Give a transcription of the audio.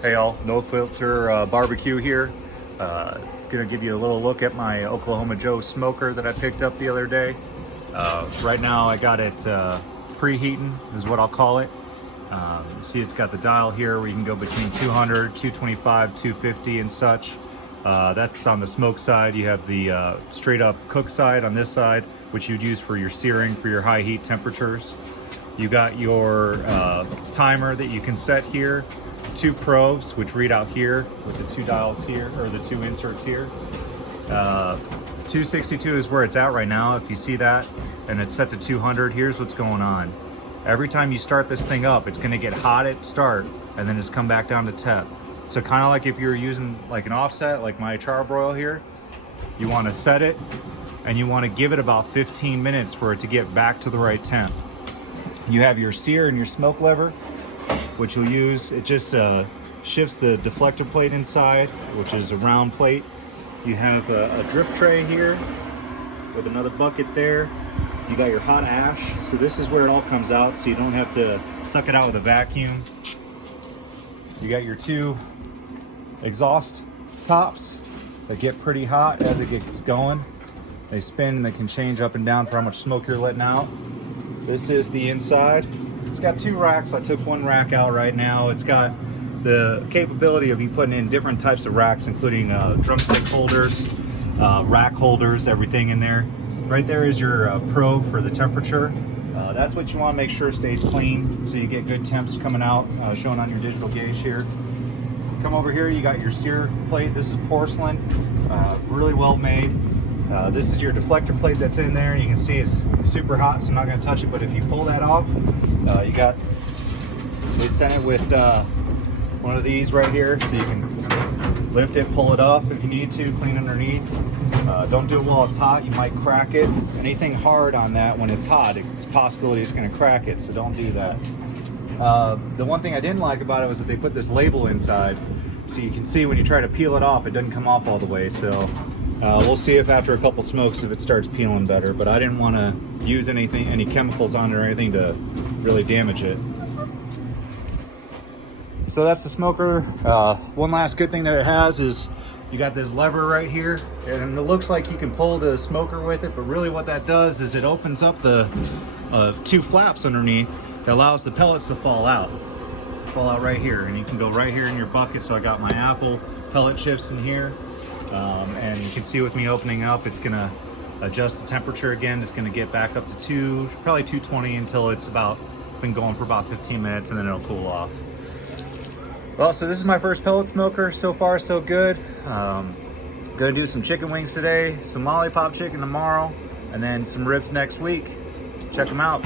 Hey all, no filter barbecue here. Gonna give you a little look at my Oklahoma Joe smoker that I picked up the other day. Right now I got it preheating is what I'll call it. You see it's got the dial here where you can go between 200, 225, 250 and such. That's on the smoke side. You have the straight up cook side on this side, which you'd use for your searing for your high heat temperatures. You got your timer that you can set here. 2 probes which read out here with the 2 dials here, or the 2 inserts here. 262 is where it's at right now, if you see that, and it's set to 200. Here's what's going on. Every time you start this thing up, it's going to get hot at start and then it's come back down to temp. So kind of like if you were using like an offset like my charbroil here, you want to set it and you want to give it about 15 minutes for it to get back to the right temp. You have your sear and your smoke lever, which you'll use. It just shifts the deflector plate inside, which is a round plate. You have a drip tray here with another bucket there. You got your hot ash, so this is where it all comes out, so you don't have to suck it out with a vacuum. You got your 2 exhaust tops that get pretty hot as it gets going. They spin and they can change up and down for how much smoke you're letting out. This is the inside. It's got 2 racks. I took 1 rack out right now. It's got the capability of you putting in different types of racks, including drumstick holders, rack holders, everything in there. Right there is your probe for the temperature. That's what you want to make sure stays clean, so you get good temps coming out, showing on your digital gauge here. Come over here, you got your sear plate. This is porcelain, really well made. This is your deflector plate that's in there. You can see it's super hot, so I'm not going to touch it, but if you pull that off, they sent it with one of these right here, so you can lift it, pull it up if you need to, clean underneath. Don't do it while it's hot, you might crack it. Anything hard on that when it's hot, it's a possibility it's going to crack it, so don't do that. The one thing I didn't like about it was that they put this label inside, so you can see when you try to peel it off, it doesn't come off all the way. So we'll see if after a couple smokes if it starts peeling better, but I didn't want to use any chemicals on it or anything to really damage it. So that's the smoker. One last good thing that it has is you got this lever right here, and it looks like you can pull the smoker with it, but really what that does is it opens up the 2 flaps underneath that allows the pellets to fall out right here, and you can go right here in your bucket. So I got my apple pellet chips in here. And you can see with me opening up, it's gonna adjust the temperature again. It's gonna get back up to probably 220 until it's been going for about 15 minutes, and then it'll cool off. Well, so this is my first pellet smoker. So far, so good. Gonna do some chicken wings today, some lollipop chicken tomorrow, and then some ribs next week. Check them out.